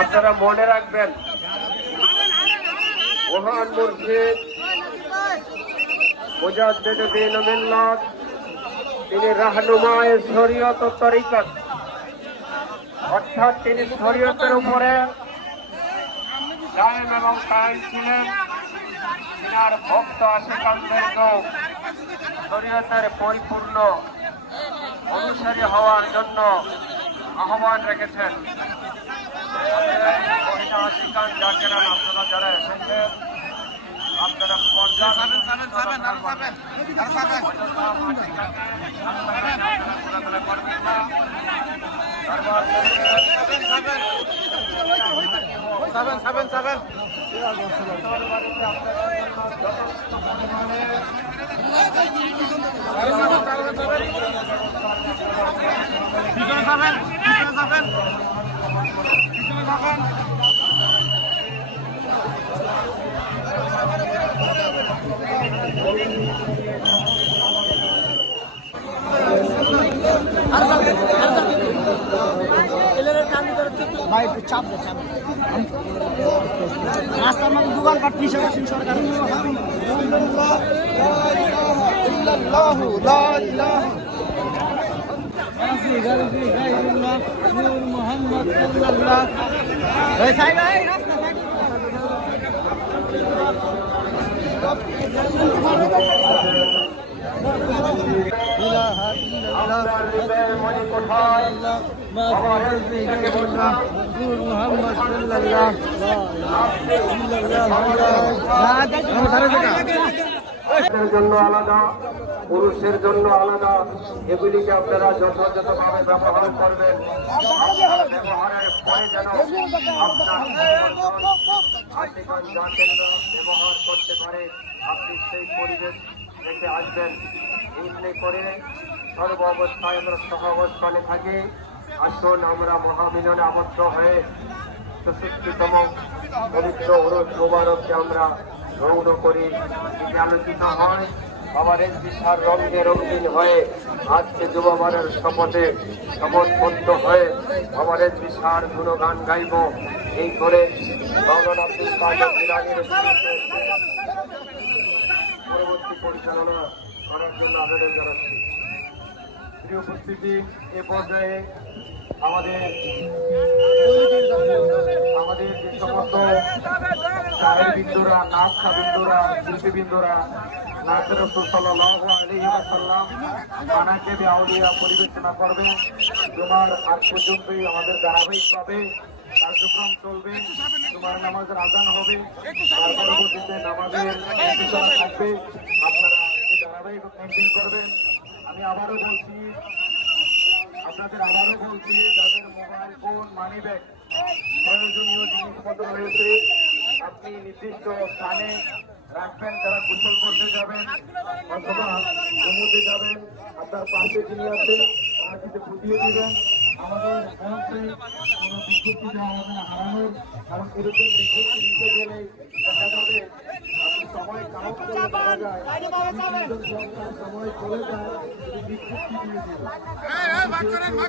আপনারা মনে রাখবেন মহান মুর্শিদ মুজাদ্দিন মিল্লাত তিনি রাহনুমায় শরীয়ত তরিকত অর্থাৎ তিনি শরীয়তের উপরে কায়েম এবং কায়েম ছিলেন। তিনার ভক্ত আশেকানদেরকেও শরীয়তের পরিপূর্ণ অনুসারী হওয়ার জন্য আহ্বান রেখেছেন মহিলা আশিকান জাকেরান আপনারা যারা এসেছেন আপনারা পর্দা সাবেন সাবেন সাবেন সাবেন সাবেন পিছনে যাবেন পিছনে যাবেন পিছনে যাবেন মধ্যে দোকান পাট পিছিয়ে গেছেন সরকার। কোথায় জন্য আলাদা, পুরুষের জন্য আলাদা, এগুলিকে আপনারা যথাযথভাবে ব্যবহার করবেন। ব্যবহারের পরে যেন ব্যবহার করতে পারে, আপনি সেই পরিবেশ রেখে আসবেন। এইগুলি করে সর্ব অবস্থায় আমরা সহ অবস্থানে থাকি। আসুন, আমরা মহামিলনে আবদ্ধ হয়ে চতুর্থতম পবিত্র ওরস মোবারককে আমরা গ্রহণ করি। আলোচিত হয়, আমার এই বিশাল রঙে রঙিন হয়ে আজকে যুবমানের শপথে শপথবদ্ধ হয়ে আমার এই বিশাল গুণগান গাইব। এই করে পরবর্তী পরিচালনা করার জন্য আবেদন জানাচ্ছি। প্রিয় উপস্থিতি এ পর্যায়ে আমাদের আমাদের যে সমস্ত চায়ের বিন্দুরা নাচা বিন্দুরা শিল্পী বিন্দুরা নাচের রসুল সাল্লাল্লাহু আলাইহি ওয়াসাল্লাম, মানাকে আউলিয়া পরিবেশনা তোমার আজ পর্যন্তই আমাদের কার্যক্রম চলবে। তোমার নামাজের হবে। নামাজের থাকবে। আপনারা ধারাবাহিক করবেন। আমি আবারও বলছি, আপনাদের আবারও বলছি, যাদের মোবাইল ফোন মানি ব্যাগ প্রয়োজনীয় জিনিসপত্র রয়েছে, আপনি নির্দিষ্ট স্থানে রাখবেন যারা গোসল করতে যাবেন, অথবা ঘুমোতে যাবেন, আপনার পাশে যিনি আছেন, তারা কিন্তু ফুটিয়ে দেবেন। আমাদের মঞ্চে কোনো বিজ্ঞপ্তি দেওয়া হবে না, হারানোর। কারণ এরকম বিজ্ঞপ্তি দিতে গেলে দেখা যাবে আপনি সরকার সময় চলে যায়। দিয়ে দেবে ভাগ করেন ভাগ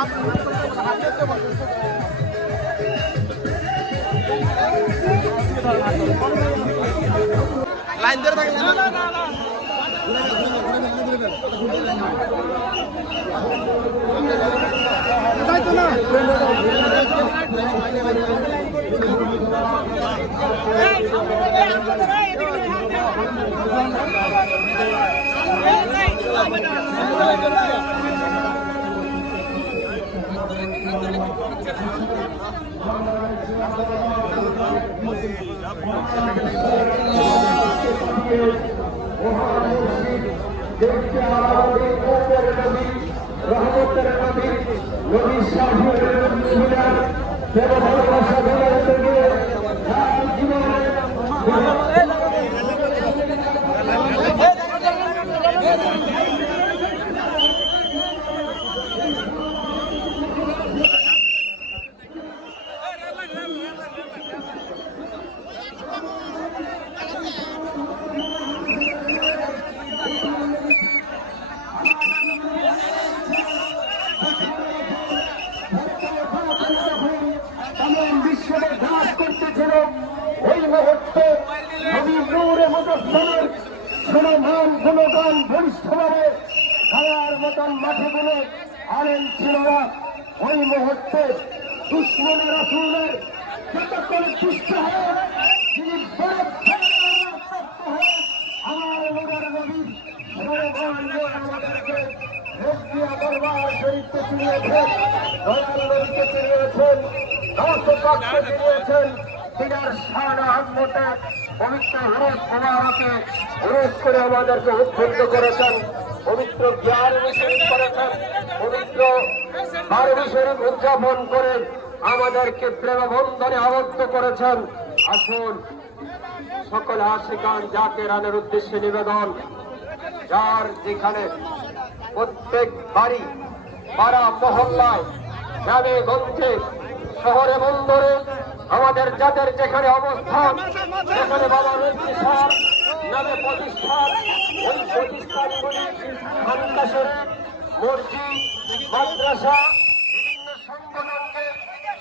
করেন ভাগ করেন এই ভাগ করেন বিজ্ঞান আমরা বিজ্ঞান আমরা আছি ওনাদের একটু সময় দিতে হবে আপনি সজাগ হন আপনার যদি সাথে হাতগুলা ধরেন লাইন ধরে থাকে তাম বিশ্বকে গ্রাস করতেছিল ওই মুহূর্তে নবী নূরে মুজস্সমের গুণমান গুণগান বলিষ্ঠভাবে খেলার মতন মাঠে গুলো আনেন ছিল না। ওই মুহূর্তে দুশ্মন রাসুলের যতক্ষণ পুষ্ট হয়ে তিনি আমার নূরের নবী গুণগান নিয়ে আমাদেরকে রক্ষিয়া দরবার শরীফকে চিনিয়েছেন দয়াল নবীকে চিনিয়েছেন নমস্কারকে চিনিয়েছেন তিনার শান আমাদেরকে উদ্বুদ্ধ করেছেন পবিত্র জ্ঞান করেছেন পবিত্র বারবি শরীফ উদযাপন করে আমাদেরকে প্রেম বন্ধনে আবদ্ধ করেছেন আসুন সকল আশিকান যাকে রানের উদ্দেশ্যে নিবেদন যার যেখানে প্রত্যেক বাড়ি পাড়া মহল্লায় গ্রামে গঞ্জে শহরে বন্দরে আমাদের যাদের যেখানে অবস্থান, সেখানে বাবা রয়েছে নামে প্রতিষ্ঠান প্রতিষ্ঠানগুলি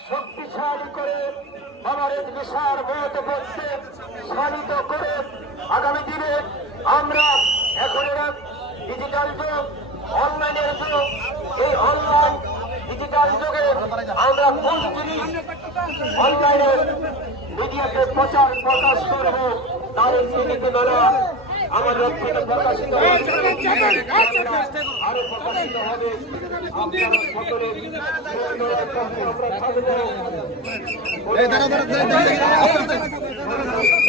শক্তিশালী করে বিশাল শানিত করে আগামী দিনে আমরা এখন ডিজিটাল যুগ অনলাইনের যুগ। এই অনলাইন ডিজিটাল যুগে আমরা কোন জিনিস অনলাইনে মিডিয়াতে প্রচার প্রকাশ করব তার একটি নীতিমালা আমাদের থেকে প্রকাশিত। আরও প্রকাশিত হবে আপনারা সকলে আমরা